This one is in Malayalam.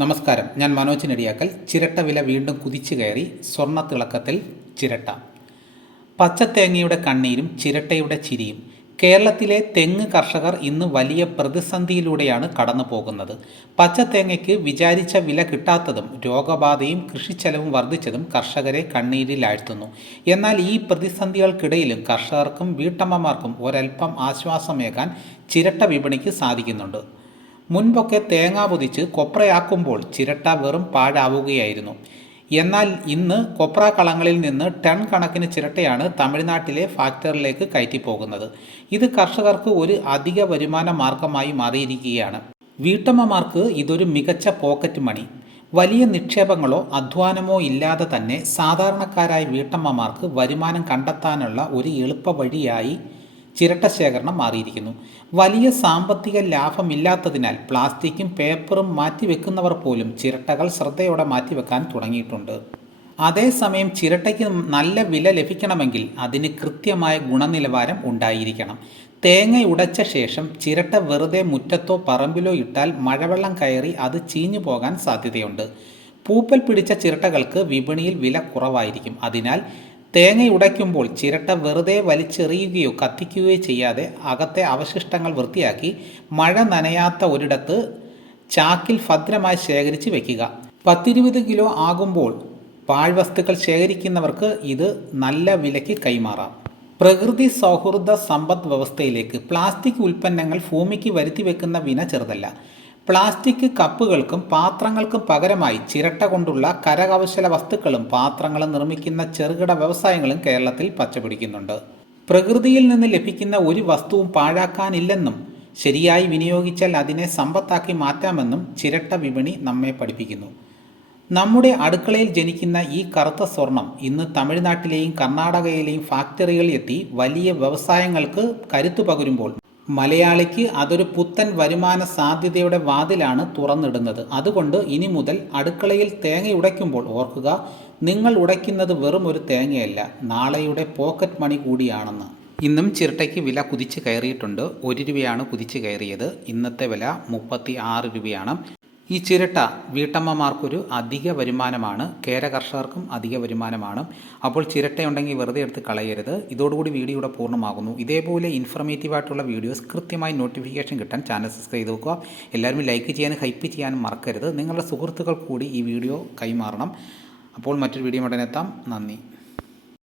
നമസ്കാരം, ഞാൻ മനോജ് നെടിയാക്കൽ. ചിരട്ട വില വീണ്ടും കുതിച്ചു കയറി. സ്വർണ്ണത്തിളക്കത്തിൽ ചിരട്ട. പച്ചത്തേങ്ങയുടെ കണ്ണീരും ചിരട്ടയുടെ ചിരിയും. കേരളത്തിലെ തെങ്ങ് കർഷകർ ഇന്ന് വലിയ പ്രതിസന്ധിയിലൂടെയാണ് കടന്നു പോകുന്നത്. പച്ചത്തേങ്ങയ്ക്ക് വിചാരിച്ച വില കിട്ടാത്തതും രോഗബാധയും കൃഷിച്ചെലവും വർദ്ധിച്ചതും കർഷകരെ കണ്ണീരിലാഴ്ത്തുന്നു. എന്നാൽ ഈ പ്രതിസന്ധികൾക്കിടയിലും കർഷകർക്കും വീട്ടമ്മമാർക്കും ഒരൽപ്പം ആശ്വാസമേകാൻ ചിരട്ട വിപണിക്ക് സാധിക്കുന്നുണ്ട്. മുൻപൊക്കെ തേങ്ങ പൊതിച്ച് കൊപ്രയാക്കുമ്പോൾ ചിരട്ട വെറും പാഴാവുകയായിരുന്നു. എന്നാൽ ഇന്ന് കൊപ്ര കളങ്ങളിൽ നിന്ന് ടൺ കണക്കിന് ചിരട്ടയാണ് തമിഴ്നാട്ടിലെ ഫാക്ടറിയിലേക്ക് കയറ്റിപ്പോകുന്നത്. ഇത് കർഷകർക്ക് ഒരു അധിക വരുമാന മാർഗമായി മാറിയിരിക്കുകയാണ്. വീട്ടമ്മമാർക്ക് ഇതൊരു മികച്ച പോക്കറ്റ് മണി. വലിയ നിക്ഷേപങ്ങളോ അധ്വാനമോ ഇല്ലാതെ തന്നെ സാധാരണക്കാരായ വീട്ടമ്മമാർക്ക് വരുമാനം കണ്ടെത്താനുള്ള ഒരു എളുപ്പ വഴിയായി ചിരട്ട ശേഖരണം മാറിയിരിക്കുന്നു. വലിയ സാമ്പത്തിക ലാഭമില്ലാത്തതിനാൽ പ്ലാസ്റ്റിക്കും പേപ്പറും മാറ്റിവെക്കുന്നവർ പോലും ചിരട്ടകൾ ശ്രദ്ധയോടെ മാറ്റിവെക്കാൻ തുടങ്ങിയിട്ടുണ്ട്. അതേസമയം ചിരട്ടയ്ക്ക് നല്ല വില ലഭിക്കണമെങ്കിൽ അതിന് കൃത്യമായ ഗുണനിലവാരം ഉണ്ടായിരിക്കണം. തേങ്ങ ഉടച്ച ശേഷം ചിരട്ട വെറുതെ മുറ്റത്തോ പറമ്പിലോ ഇട്ടാൽ മഴവെള്ളം കയറി അത് ചീഞ്ഞു പോകാൻ സാധ്യതയുണ്ട്. പൂപ്പൽ പിടിച്ച ചിരട്ടകൾക്ക് വിപണിയിൽ വില കുറവായിരിക്കും. അതിനാൽ തേങ്ങ ഉടയ്ക്കുമ്പോൾ ചിരട്ട വെറുതെ വലിച്ചെറിയുകയോ കത്തിക്കുകയോ ചെയ്യാതെ അകത്തെ അവശിഷ്ടങ്ങൾ വൃത്തിയാക്കി മഴ നനയാത്ത ഒരിടത്ത് ചാക്കിൽ ഭദ്രമായി ശേഖരിച്ച് വയ്ക്കുക. 10-20 കിലോ ആകുമ്പോൾ പാഴ്വസ്തുക്കൾ ശേഖരിക്കുന്നവർക്ക് ഇത് നല്ല വിലയ്ക്ക് കൈമാറാം. പ്രകൃതി സൗഹൃദ സമ്പദ് വ്യവസ്ഥയിലേക്ക് പ്ലാസ്റ്റിക് ഉൽപ്പന്നങ്ങൾ ഭൂമിക്ക് വരുത്തി വെക്കുന്ന വിന ചെറുതല്ല. പ്ലാസ്റ്റിക് കപ്പുകൾക്കും പാത്രങ്ങൾക്കും പകരമായി ചിരട്ട കൊണ്ടുള്ള കരകൗശല വസ്തുക്കളും പാത്രങ്ങളും നിർമ്മിക്കുന്ന ചെറുകിട വ്യവസായങ്ങളും കേരളത്തിൽ പച്ചപിടിക്കുന്നുണ്ട്. പ്രകൃതിയിൽ നിന്ന് ലഭിക്കുന്ന ഒരു വസ്തുവും പാഴാക്കാനില്ലെന്നും ശരിയായി വിനിയോഗിച്ചാൽ അതിനെ സമ്പത്താക്കി മാറ്റാമെന്നും ചിരട്ട വിപണി നമ്മെ പഠിപ്പിക്കുന്നു. നമ്മുടെ അടുക്കളയിൽ ജനിക്കുന്ന ഈ കറുത്ത സ്വർണം ഇന്ന് തമിഴ്നാട്ടിലെയും കർണാടകയിലെയും ഫാക്ടറികളിൽ എത്തി വലിയ വ്യവസായങ്ങൾക്ക് കരുത്തു പകരുമ്പോൾ മലയാളിക്ക് അതൊരു പുത്തൻ വരുമാന സാധ്യതയുടെ വാതിലാണ് തുറന്നിടുന്നത്. അതുകൊണ്ട് ഇനി മുതൽ അടുക്കളയിൽ തേങ്ങ ഉടയ്ക്കുമ്പോൾ ഓർക്കുക, നിങ്ങൾ ഉടയ്ക്കുന്നത് വെറും ഒരു തേങ്ങയല്ല, നാളെയുടെ പോക്കറ്റ് മണി കൂടിയാണെന്ന്. ഇന്നും ചിരട്ടയ്ക്ക് വില കുതിച്ച് കയറിയിട്ടുണ്ട്. 1 രൂപയാണ് കുതിച്ച് കയറിയത്. ഇന്നത്തെ വില 36 രൂപയാണ്. ഈ ചിരട്ട വീട്ടമ്മമാർക്കൊരു അധിക വരുമാനമാണ്. കേര കർഷകർക്കും അധിക വരുമാനമാണ്. അപ്പോൾ ചിരട്ടയുണ്ടെങ്കിൽ വെറുതെ എടുത്ത് കളയരുത്. ഇതോടുകൂടി വീഡിയോയുടെ പൂർണ്ണമാകുന്നു. ഇതേപോലെ ഇൻഫർമേറ്റീവായിട്ടുള്ള വീഡിയോസ് കൃത്യമായി നോട്ടിഫിക്കേഷൻ കിട്ടാൻ ചാനൽ സബ്സ്ക്രൈബ് ചെയ്ത് വെക്കുക. എല്ലാവരും ലൈക്ക് ചെയ്യാനും ഹൈപ്പ് ചെയ്യാനും മറക്കരുത്. നിങ്ങളുടെ സുഹൃത്തുക്കൾ കൂടി ഈ വീഡിയോ കൈമാറണം. അപ്പോൾ മറ്റൊരു വീഡിയോ ഉടനെ എത്താം. നന്ദി.